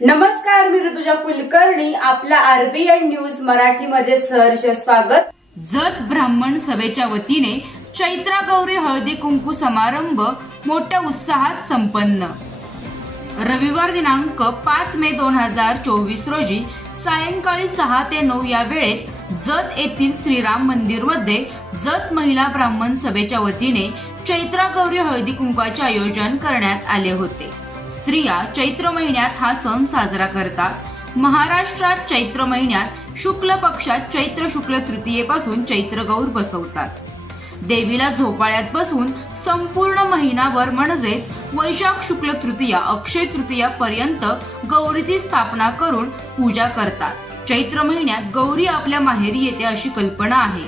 नमस्कार, मी ऋतुजा कुलकर्णी. आपल्या RBN news मराठीमध्ये सहर्ष स्वागत. जत ब्राह्मण सभेच्या वतीने चैत्रा गौरी हळदी कुंकू समारंभ मोठ्या उत्साहात संपन्न. रविवार दिनांक 5 मे 2024 रोजी सायंकाळी 6 ते 9 या वेळेत जत येथील श्रीराम मंदिर मध्ये जत महिला ब्राह्मण सभेच्या वतीने चैत्रा गौरी हळदी कुंकवाचे आयोजन करण्यात आले होते. स्त्रिया चैत्र महिन्यात हा सण साजरा करतात. महाराष्ट्रात चैत्र महिन्यात शुक्ल पक्षात चैत्र शुक्ल तृतीयेपासून चैत्र गौर बसवतात. देवीला झोपाळ्यात बसून संपूर्ण महिनाभर म्हणजेच वैशाख शुक्ल तृतीया अक्षय तृतीया पर्यंत गौरीची स्थापना करून पूजा करतात. चैत्र महिन्यात गौरी आपल्या माहेरी येते अशी कल्पना आहे.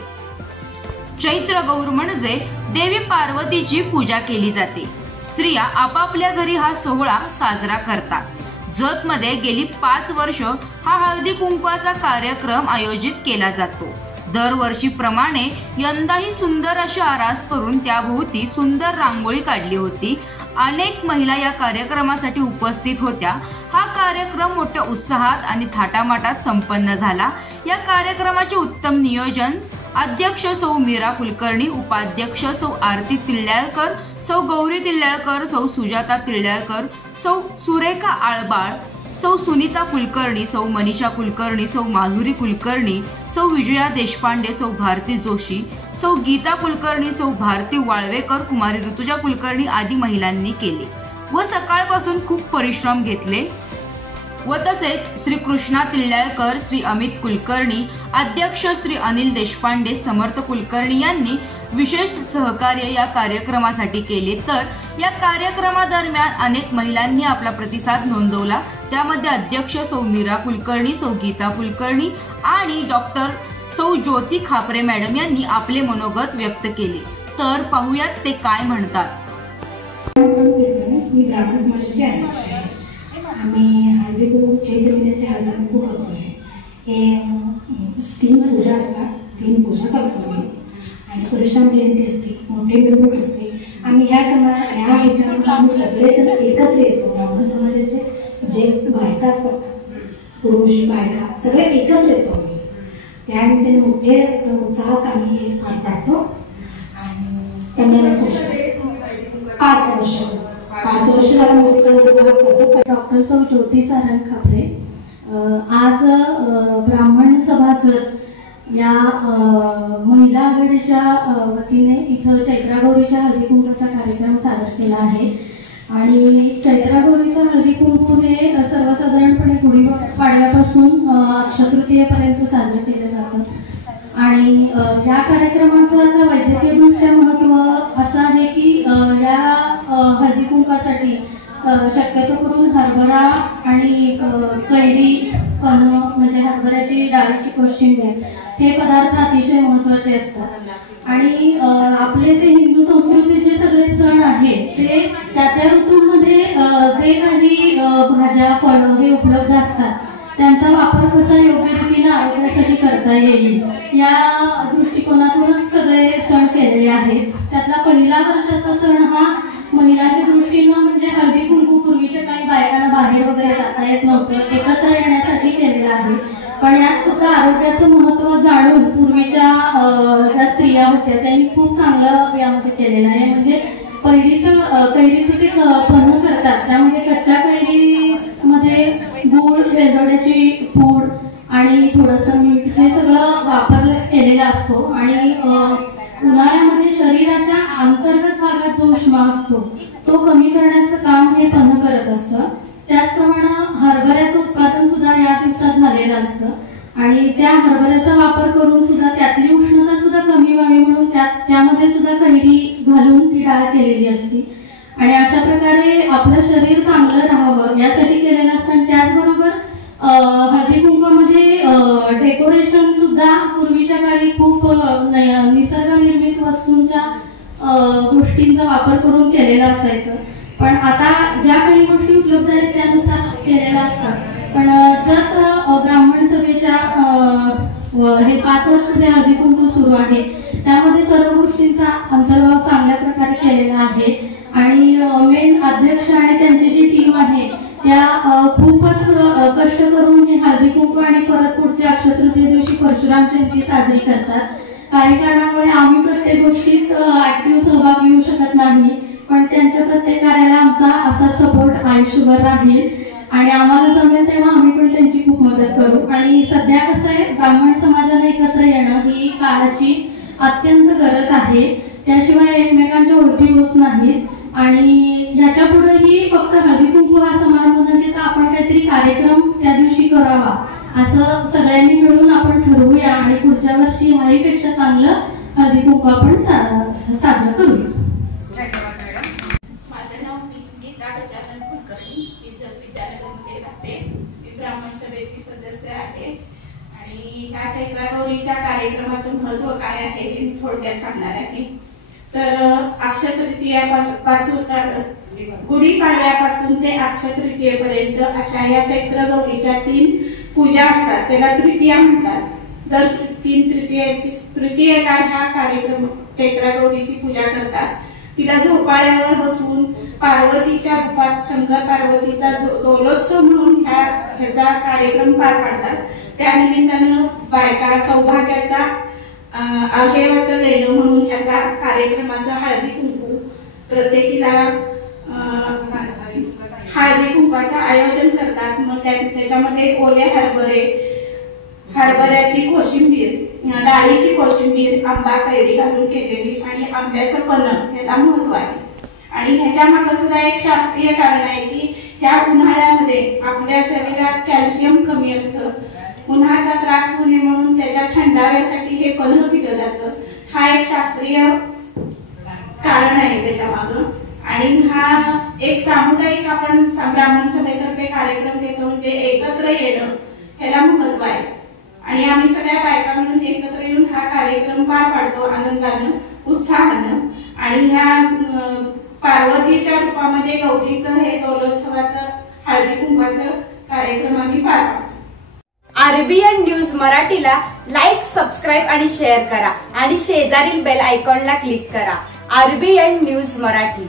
चैत्र गौर म्हणजे देवी पार्वतीची पूजा केली जाते. स्त्रिया आपापल्या घरी हा सोहळा साजरा करतात. जत मध्ये गेली 5 वर्ष हा हळदी कुंकवाचा कार्यक्रम आयोजित केला जातो. दरवर्षीप्रमाणे यंदाही सुंदर अशी आरास करून त्याभोवती सुंदर रांगोळी काढली होती. अनेक महिला या कार्यक्रमासाठी उपस्थित होत्या. हा कार्यक्रम मोठ्या उत्साहात आणि थाटामाटात संपन्न झाला. या कार्यक्रमाचे उत्तम नियोजन अध्यक्ष सौ मीरा कुलकर्णी, उपाध्यक्ष सौ आरती तिल्ल्याळकर, सौ गौरी तिल्ल्याळकर, सौ सुजाता तिल्ल्याळकर, सौ सुरेखा आळबाळ, सौ सुनीता कुलकर्णी, सौ मनीषा कुलकर्णी, सौ माधुरी कुलकर्णी, सौ विजया देशपांडे, सौ भारती जोशी, सौ गीता कुलकर्णी, सौ भारती वाळवेकर, कुमारी ऋतुजा कुलकर्णी आदी महिलांनी केले व सकाळपासून खूप परिश्रम घेतले. व तसेच श्री कृष्णा तिल्ल्याळकर, श्री अमित कुलकर्णी, अध्यक्ष श्री अनिल देशपांडे, समर्थ कुलकर्णी यांनी विशेष सहकार्य या कार्यक्रमासाठी केले. तर या कार्यक्रमादरम्यान अनेक महिलांनी आपला प्रतिसाद नोंदवला. त्यामध्ये अध्यक्ष सौ मीरा कुलकर्णी, सौ गीता कुलकर्णी आणि डॉक्टर सौ ज्योती खापरे मॅडम यांनी आपले मनोगत व्यक्त केले. तर पाहूयात ते काय म्हणतात. आम्ही हळदी कुंकू चैत्र महिन्याचे हळदी कुंकू करतोय. हे 3 पूजा असतात. 3 पूजा करतो मी आणि परशुराम जयंती असते, मोठे मिरवणूक असते. आम्ही ह्या ह्याच्यानंतर आम्ही सगळेजण एकत्र येतो. ब्राह्मण समाजाचे जे बायका असतात, पुरुष बायका सगळे एकत्र येतो. आम्ही त्यानिमित्ताने मोठे उत्साहात आम्ही हे पार पाडतो. आणि त्यांना 5 वर्ष डॉक्टर सौ ज्योती सारंग खापरे. आज ब्राह्मण सभा जत या महिला आघाडीच्या वतीने इथं चैत्रा गौरीच्या हळदी कुंकूचा कार्यक्रम सादर केला आहे. आणि चैत्रा गौरीचा हळदी कुंकू हे सर्वसाधारणपणे गुढीपाडव्यापासून अक्षय तृतीयेपर्यंत साजरे केले जातं. आणि या कार्यक्रमाचं वैद्यकीयदृष्ट्या महत्त्व असं आहे की या हळदी कुंकासाठी शक्यतो करून हरभरा आणि कैरी पण म्हणजे हरभऱ्याची डाळीची कोशिंबीर हे पदार्थ अतिशय महत्त्वाचे असतात. आणि आपले ते हिंदू संस्कृतीचे सगळे सण आहेत ते त्या ऋतूंमध्ये जे काही भाज्या फळं हे उपलब्ध असतात त्यांचा वापर कसा योग्य रीतीने आरोग्यासाठी करता येईल या दृष्टिकोनातूनच सगळे सण केलेले आहेत. त्यातला पहिला वर्षाचा सण हा महिलांच्या दृष्टीनं म्हणजे हळदी कुंकू पूर्वीच्या काही बायकांना बाहेर वगैरे जाता येत नव्हतं, एकत्र येण्यासाठी केलेला आहे. पण यात सुद्धा आरोग्याचं महत्त्व जाणून पूर्वीच्या ज्या स्त्रिया होत्या त्यांनी खूप चांगलं यामध्ये केलेलं आहे. म्हणजे कैरीचं ते फणं करतात. त्यामध्ये कच्च्या कैरीमध्ये गूळ, वेलदोड्याची पूड आणि थोडंसं मीठ हे सगळं वापर केलेला असतो. आणि उन्हाळ्यामध्ये शरीराच्या अंतर्गत भागात जो उष्मा असतो तो कमी करण्याचं काम हे पन्ह करत असतं. त्याचप्रमाणे हरभऱ्याचं उत्पादन सुद्धा या दिवसात झालेलं असतं. आणि त्या हरभऱ्याचा वापर करून सुद्धा त्यातली उष्णता सुद्धा कमी व्हावी म्हणून त्यामध्ये सुद्धा कैरी घालून ती डाळ केलेली असते. आणि अशा प्रकारे आपलं शरीर चांगलं राहावं यासाठी केलेलं असतं. त्याचबरोबर हळदी कुंकवामध्ये डेकोरेशन सुद्धा पूर्वीच्या काळी खूप निसर्ग निर्मित वस्तूंच्या गोष्टींचा वापर करून केलेला असायचं. पण आता ज्या काही गोष्टी उपलब्ध आहेत त्यानुसार केलेल्या असतात. पण जर ब्राह्मण सभेच्या हे 5 वर्ष जे हळदी कुंकू सुरू आहे त्यामध्ये सर्व गोष्टींचा अंतर्भाव चांगल्या प्रकारे केलेला आहे. आणि मेन अध्यक्ष आणि त्यांची जी टीम आहे त्या खूपच परशुराम जयंती साजरी करतात. काही कारणामुळे आम्ही प्रत्येक गोष्टीत ऍक्टिव्ह सहभागी होऊ शकत नाही, पण त्यांच्या प्रत्येक कार्याला आमचा असा सपोर्ट आयुष्यभर राहील आणि आम्हाला जमेल तेव्हा आम्ही पण त्यांची खूप मदत करू. आणि सध्या कसं आहे, ब्राह्मण समाजाला एकत्र येणं ही काळाची अत्यंत गरज आहे. त्याशिवाय एकमेकांच्या ओळखी होत नाहीत. आणि याच्या पुढेही फक्त हळदी कुंकू हा समारंभ न घेता आपण काहीतरी कार्यक्रम त्या दिवशी करावा असं सगळ्यांनी मिळून आपण ठरवूया आणि पुढच्या वर्षी ह्याहीपेक्षा चांगलं हळदी कुंकू आपण साजरं करूया. माझं नाव गीता गजानन कुलकर्णी. मी विद्यानगरमध्ये राहते. मी ब्राह्मण सभेची सदस्य आहे आणि ह्या चैत्रागौरीच्या कार्यक्रमाचं महत्व काय आहे हे थोडक्यात सांगणार आहे. तर अक्षय तृतीयापासून गुढीपाडव्यापासून ते अक्षय तृतीयेपर्यंत अशा या चैत्रगौरीच्या 3 पूजा असतात. त्याला तृतीया म्हणतात. दर 3 तृतीयेला ह्या कार्यक्रम चैत्रगौरीची पूजा करतात. तिला झोपाळ्यावर बसून पार्वतीच्या रूपात शंकर पार्वतीचा दोलोत्सव म्हणून ह्याचा कार्यक्रम पार पाडतात. त्यानिमित्तानं बायका सौभाग्याचा अवयवाचं लेणं म्हणून ह्याचा कार्यक्रमाचं हळदी कुंकू प्रत्येकीला हळदी कुंकवाचं आयोजन करतात. मग त्याच्यामध्ये ओले हरभऱ्याची कोशिंबीर, डाळीची कोशिंबीर, आंबा कैरी घालून केलेली आणि आंब्याचं पन्ह याला महत्व आहे. आणि ह्याच्या मागे सुद्धा एक शास्त्रीय कारण आहे की ह्या उन्हाळ्यामध्ये आपल्या शरीरात कॅल्शियम कमी असतं. उन्हाचा त्रास होऊ नये म्हणून त्याच्या थंडाव्यासाठी हे पन्ह पिलं जातं. हा एक शास्त्रीय कारण आहे त्याच्या मागं. आणि हा एक सामुदायिक आपण ब्राह्मण सभेतर्फे कार्यक्रम घेतो म्हणजे एकत्र येणं ह्याला महत्व आहे. आणि आम्ही सगळ्या बायका मिळून एकत्र येऊन हा कार्यक्रम पार पाडतो आनंदानं उत्साहानं. आणि ह्या पार्वतीच्या रूपामध्ये गौरीचं हे दोलोत्सवाचं हळदी कुंकवाचं कार्यक्रम आम्ही पार पाडतो. आरबीएन न्यूज मराठीला लाईक, सबस्क्राईब आणि शेअर करा आणि शेजारील बेल आयकॉनला क्लिक करा. RBN news Marathi.